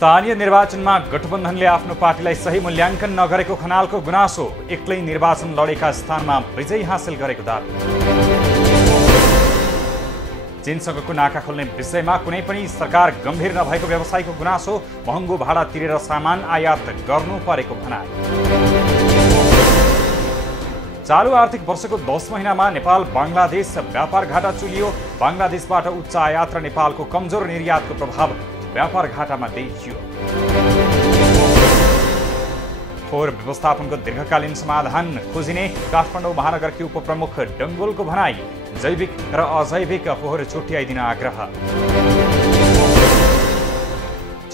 स्थानीय निर्वाचनमा गठबन्धनले आफ्नो पार्टीलाई सही मूल्याङ्कन नगरेको खनालको गुनासो। एक्लै निर्वाचन लडेका स्थानमा विजय हासिल गरेको दाबी। चीनसँगको नाका खोल्ने विषयमा कुनै पनि सरकार गम्भीर नभएको व्यवसायीको गुनासो। महँगो भाडा तिरेर सामान आयात गर्नु परेको भनाइ। चालु आर्थिक वर्षको 10 महिनामा नेपाल बङ्गलादेश व्यापार घाटा चुलियो। बङ्गलादेशबाट उच्च आयात र नेपालको कमजोर निर्यातको प्रभाव व्यापार घाटामा देखियो। फोहोर व्यवस्थापनको दीर्घकालीन समाधान खोजिने काठमाडौँ महानगरकी उपप्रमुख डङ्गोलको भनाई। जैविक र अजैविक फोहोर छुट्याइदिन आग्रह।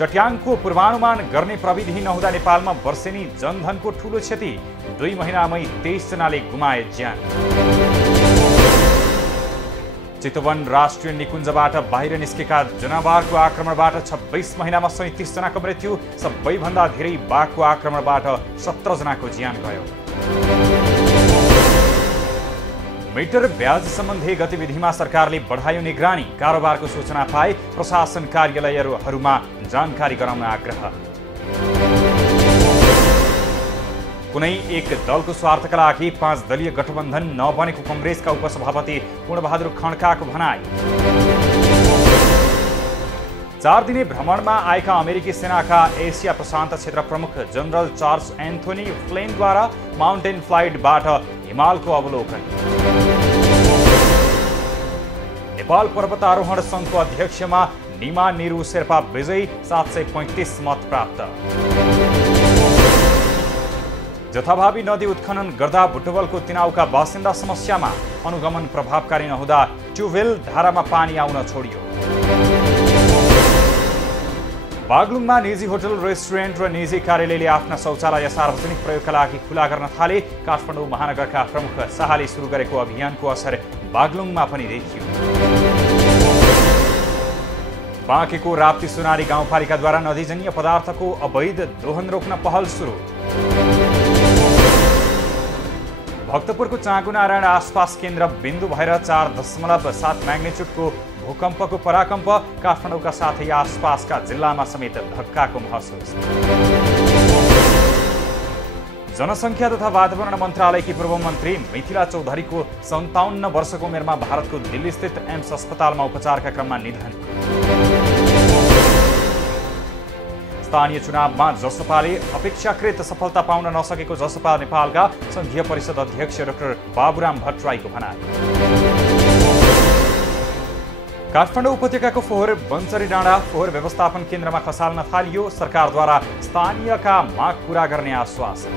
चट्याङको पूर्वानुमान गर्ने प्रविधि नहुँदा नेपालमा वर्षेनी जनधनको ठूलो क्षति। 2 महिनामै 23 जनाले गुमाए ज्यान। चितवन राष्ट्रिय निकुञ्जबाट बाहिर निस्केका जनावरको आक्रमणबाट 26 महिनामा 37 जनाको मृत्यु। सबैभन्दा धेरै बाघको आक्रमणबाट 17 जनाको ज्यान गयो। मिटर ब्याज सम्बन्धी गतिविधिमा सरकारले बढायो निगरानी। कारोबारको सूचना पाए प्रशासन कार्यालयहरूमा जानकारी गराउन आग्रह। कुनै एक दलको स्वार्थका लागि 5 दलीय गठबन्धन नबनेको कङ्ग्रेसका उपसभापति पूर्णबहादुर खड्काको भनाई। 4 दिने भ्रमणमा आएका अमेरिकी सेनाका एसिया प्रशान्त क्षेत्र प्रमुख जनरल चार्ल्स एन्थोनी फ्लेनद्वारा माउन्टेन फ्लाइटबाट हिमालको अवलोकन। नेपाल पर्वतारोहण सङ्घको अध्यक्षमा निमा निरु शेर्पा विजयी। 735 मत प्राप्त। जथाभावी नदी उत्खनन गर्दा बुटवलको तिनाउका बासिन्दा समस्यामा। अनुगमन प्रभावकारी नहुँदा ट्युबवेल धारामा पानी आउन छोडियो। बागलुङमा निजी होटल रेस्टुरेन्ट र निजी कार्यालयले आफ्ना शौचालय सार्वजनिक प्रयोगका लागि खुला गर्न थाले। काठमाडौँ महानगरका प्रमुख शाहले सुरु गरेको अभियानको असर बागलुङमा पनि देखियो। बाँकेको राप्ती सुनारी गाउँपालिकाद्वारा नदीजन्य पदार्थको अवैध दोहन रोक्न पहल सुरु। भक्तपुरको चाँगुनारायण आसपास केन्द्र बिन्दु भएर 4.7 म्याग्निट्युडको भूकम्पको पराकम्प। काठमाडौँका साथै आसपासका जिल्लामा समेत धक्काको महसुस। जनसङ्ख्या तथा वातावरण मन्त्रालयकी पूर्व मन्त्री मिथिला चौधरीको 57 वर्षको उमेरमा भारतको दिल्लीस्थित एम्स अस्पतालमा उपचारका क्रममा निधन। स्थानीय चुनावमा जसपाले अपेक्षाकृत सफलता पाउन नसकेको जसपा नेपालका संघीय परिषद अध्यक्ष डाक्टर बाबुराम भट्टराईको भनाइ। काठमाडौँ उपत्यकाको फोहोर बन्चरी डाँडा फोहोर व्यवस्थापन केन्द्रमा खसाल्न थालियो। सरकारद्वारा स्थानीयका माग पूरा गर्ने आश्वासन।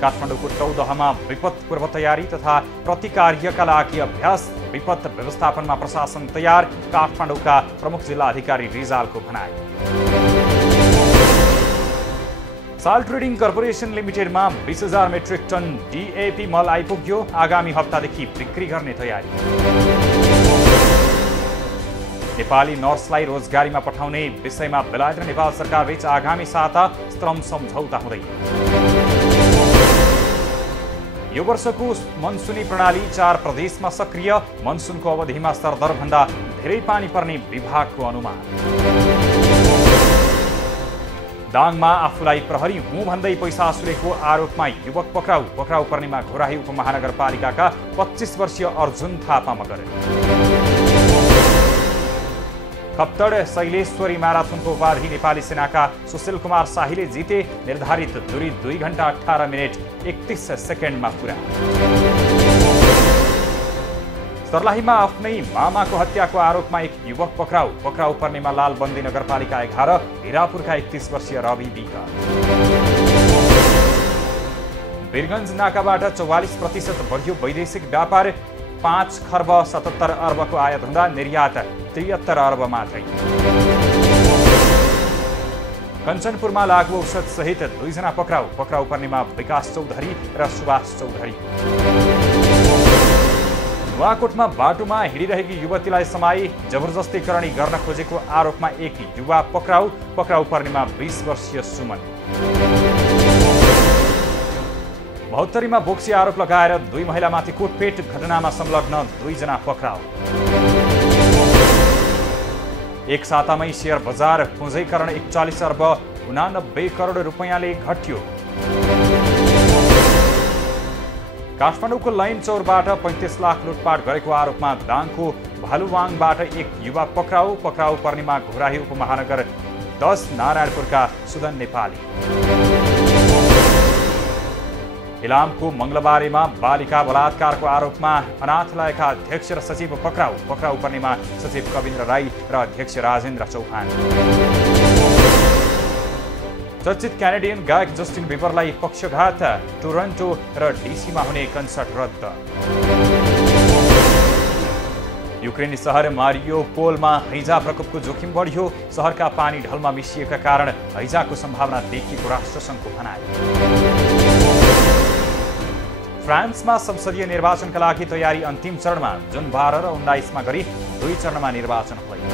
काठमाडौँको टौदहमा विपद पूर्व तयारी तथा प्रतिकार्यका लागि अभ्यास। विपद व्यवस्थापनमा प्रशासन तयार। काठमाडौँका प्रमुख जिल्ला अधिकारी रिजालको भनाइ। साल ट्रेडिङ कर्पोरेसन लिमिटेडमा 20,000 मेट्रिक टन डिएपी मल आइपुग्यो। आगामी हप्तादेखि बिक्री गर्ने तयारी। नेपाली नर्सलाई रोजगारीमा पठाउने विषयमा बेलायत र नेपाल सरकारबीच आगामी साता श्रम सम्झौता हुँदै। यो वर्षको मनसुनी प्रणाली 4 प्रदेशमा सक्रिय। मनसुनको अवधिमा सरदरभन्दा धेरै पानी पर्ने विभागको अनुमान। दाङमा आफूलाई प्रहरी हुँ भन्दै पैसा असुलेको आरोपमा युवक पक्राउ। पक्राउ पर्नेमा घोराही उपमहानगरपालिकाका 25 वर्षीय अर्जुन थापा मगर। खप्तड शैलेश्वरी म्याराथनको उपाधि नेपाली सेनाका सुशील कुमार शाहीले जिते। निर्धारित दूरी 2 घण्टा 18 मिनेट 31 सेकेन्डमा पुरा। सर्लाहीमा आफ्नै मामाको हत्याको आरोपमा एक युवक पक्राउ। पक्राउ पर्नेमा लालबन्दी नगरपालिका 11 हिरापुरका 31 वर्षीय रवि विक। वीरगञ्ज नाकाबाट 44% बढ्यो वैदेशिक व्यापार। 5 खर्ब 77 अर्बको आयात हुँदा निर्यात 73 अर्ब मात्रै। कञ्चनपुरमा लागु औषध सहित 2 जना पक्राउ। पक्राउ पर्नेमा विकास चौधरी र सुभाष चौधरी। नुवाकोटमा बाटोमा हिँडिरहेकी युवतीलाई समाई जबरजस्तीकरणी गर्न खोजेको आरोपमा एक युवा पक्राउ। पक्राउ पर्नेमा 20 वर्षीय सुमन। महोत्तरीमा बोक्सी आरोप लगाएर 2 महिलामाथि कुटपेट। घटनामा संलग्न 2 जना पक्राउ। एक सातामै शेयर बजार पुँजीकरण 41 अर्ब 89 करोड रुपैयाँले घट्यो। काठमाडौँको लाइन चौरबाट 35 लाख लुटपाट गरेको आरोपमा दाङको भालुवाङबाट एक युवा पक्राउ पर्नेमा घोराही उपमहानगर 10 नारायणपुरका सुदन नेपाली। इलामको मंगलबारेमा बालिका बलात्कारको आरोपमा अनाथालयका अध्यक्ष र सचिव पक्राउ पर्नेमा सचिव कविन्द्र राई र अध्यक्ष राजेन्द्र चौहान। चर्चित क्यानेडियन गायक जस्टिन बिबरलाई पक्षघात, टोरन्टो र डीसीमा हुने कन्सर्ट रद्द। युक्रेनी सहर मारियोपोलमा हैजा प्रकोपको जोखिम बढ्यो। सहरका पानी ढलमा मिसिएका कारण हैजाको सम्भावना देखिएको राष्ट्रसङ्घको भनाइ। फ्रान्समा संसदीय निर्वाचनका लागि तयारी अन्तिम चरणमा। जुन 12 र 19 गरी 2 चरणमा निर्वाचन भयो।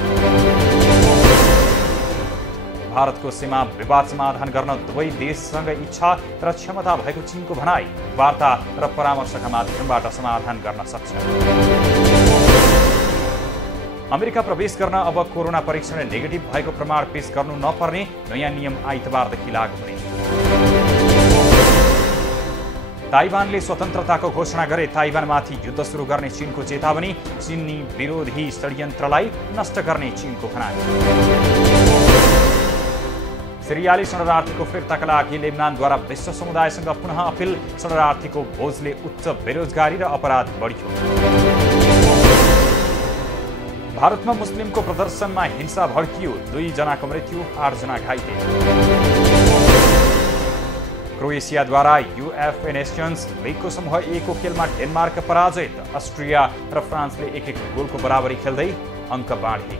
भारतको सीमा विवाद समाधान गर्न दुवै देशसँग इच्छा र क्षमता भएको चीनको भनाइ। वार्ता र परामर्शका माध्यमबाट समाधान गर्न सक्छ। अमेरिका प्रवेश गर्न अब कोरोना परीक्षण नेगेटिभ भएको प्रमाण पेश गर्नु नपर्ने नयाँ नियम आइतबारदेखि लागू हुने। ताइवानले स्वतन्त्रताको घोषणा गरे। ताइवानमाथि युद्ध सुरु गर्ने चीनको चेतावनी। चीनी विरोधी षड्यन्त्रलाई नष्ट गर्ने चीनको भनाइ। सिरियाली शरणार्थीको फिर्ताका लागि लेबनानद्वारा विश्व समुदायसँग पुनः अपिल। शरणार्थीको बोझले उच्च बेरोजगारी र अपराध बढ्यो। भारतमा मुस्लिमको प्रदर्शनमा हिंसा भड्कियो। 2 जनाको मृत्यु, 8 जना घाइते। क्रोएसियाद्वारा UEFA नेसन्स लीगको समूह A को खेलमा डेनमार्क पराजित। अस्ट्रिया र फ्रान्सले 1-1 गोलको बराबरी खेल्दै अङ्क बाँडे।